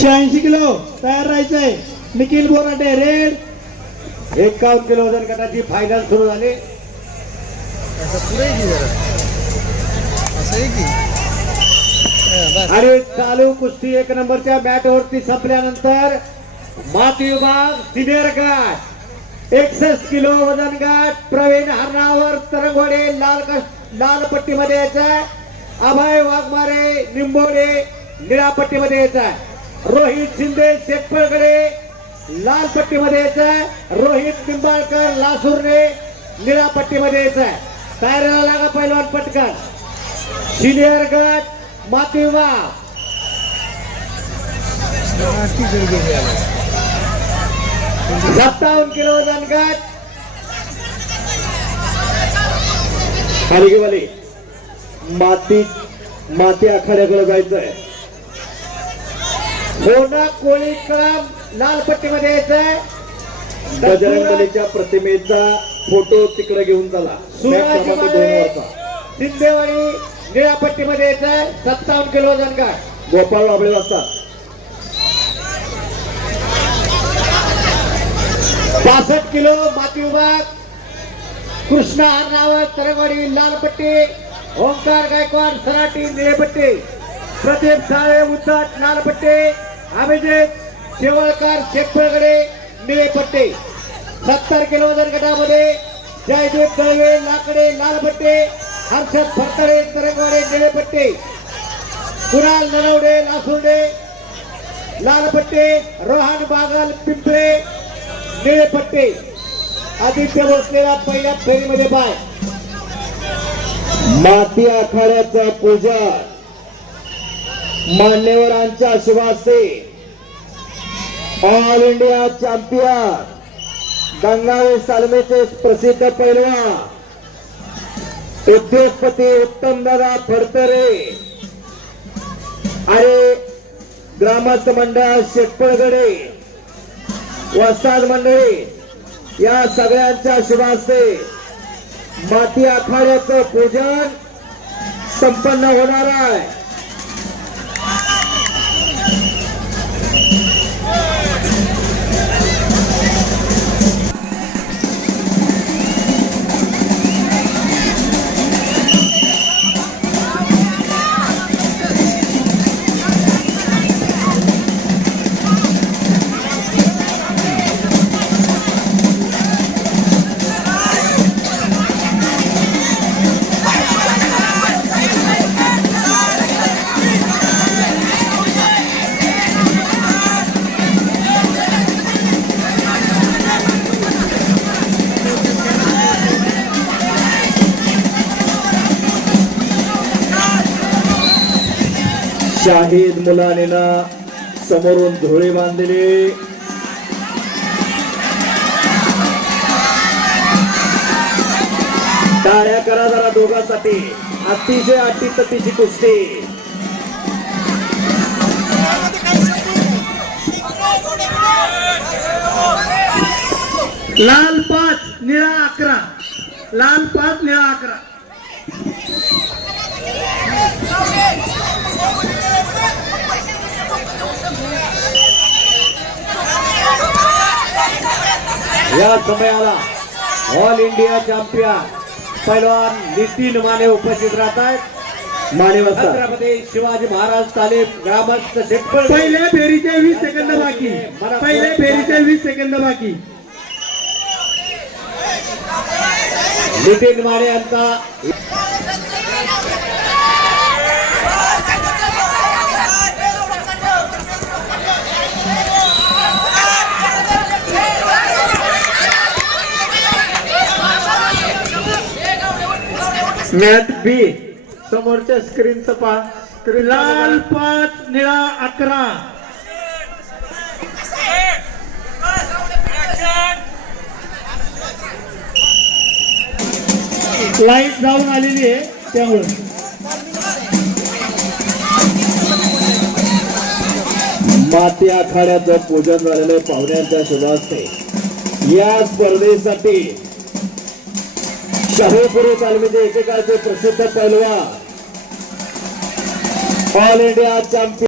शहाऐंशी किलो तयार राहायचंय. निखिल बोराटे रेड. एकावन्न किलो वजन गटाची फायनल सुरू झाली. आणि चालू कुस्ती एक नंबरच्या मॅट वरती संपल्यानंतर माती विभाग सिनियर गट एकसष्ट किलो वजन गट प्रवीण हरणावर तरंगवाडे लाल लाल पट्टीमध्ये यायचंय. अभय वाघमारे निंबोडे निळा पट्टीमध्ये यायचंय. रोहित शिंदे शेटपळकडे लाल पट्टीमध्ये यायचंय रोहित निंबाळकर लासूरने निळा पट्टीमध्ये यायचंय तयारीला लागा पैलवान पटकन. सिनियर गट माती सत्तावन्न किलो वजन गट. खाली घेवाली माती माती आखाड्याकडे जायचंय. होना कोळी कळम लाल पट्टीमध्ये यायचंय. बजरंगबलीच्या प्रतिमेचा फोटो तिकडे घेऊन चला. सुराज. सिंदेवाडी निळ्या पट्टीमध्ये यायचंय. सत्तावन्न किलो वजन गट गोपाळ बाबळे वाजतात. पासष्ट किलो माती विभाग. कृष्णा हरणावर तरंगवाडी लाल पट्टी. ओंकार गायकवाड सराटी निळेपट्टी प्रदीप साळे उद्धट लाल पट्टी. अभिजित शेवळकर शेतफळकडे निळेपट्टी सत्तर किलो वजन गटामध्ये जयदीप दळवे लाकडे लाल पट्टे हर्षद फरतडे तरंगवाडे निळेपट्टी कुणाल नरवडे लासुर्डे लाल पट्टे रोहन बागल पिंपळे निळे पट्टे. आदित्य बसलेला पहिल्या फेरीमध्ये पाय. माती आखाड्याचा पूजा मान्यवरांच्या आशीर्वादे. ऑल इंडिया चॅम्पियन गंगावे सालमेचे प्रसिद्ध पैलवान उद्योगपती उत्तम दादा फडतरे आणि ग्रामस्थ मंडळ शेटपळगडे वस्ताद मंडळी या सगळ्यांच्या शुभास्ते माती आखाड्याचं पूजन संपन्न होणार आहे. शाहीद मुलानेना समोरून धुळे बांधलेले. टाळ्या करा जरा दोघांसाठी. अतिशय अटी तटीची कुस्ती. लाल पाच निळा अकरा. लाल पाच निळा अकरा. या समयाला ऑल इंडिया चॅम्पियन पैलवान नितीन माने उपस्थित राहत आहेत माने छत्रपती शिवाजी महाराज तालीम ग्रामस्थ शेटपळ पहिल्या फेरीचे वीस सेकंद बाकी. पहिल्या फेरीचे वीस सेकंद बाकी. नितीन माने यांचा मॅच बी समोरच्या स्क्रीनचं पहा. स्क्रीन लाल पाच निळा अकरा. लाइट जाऊन आलेली आहे त्यामुळे. माती आखाड्याचं पूजन झालेलं पाहुण्यांच्या शुभास्ते. या स्पर्धेसाठी शाहूपुरी तालमीचे म्हणजे एकेकाळचे प्रसिद्ध पैलवान. All India champion.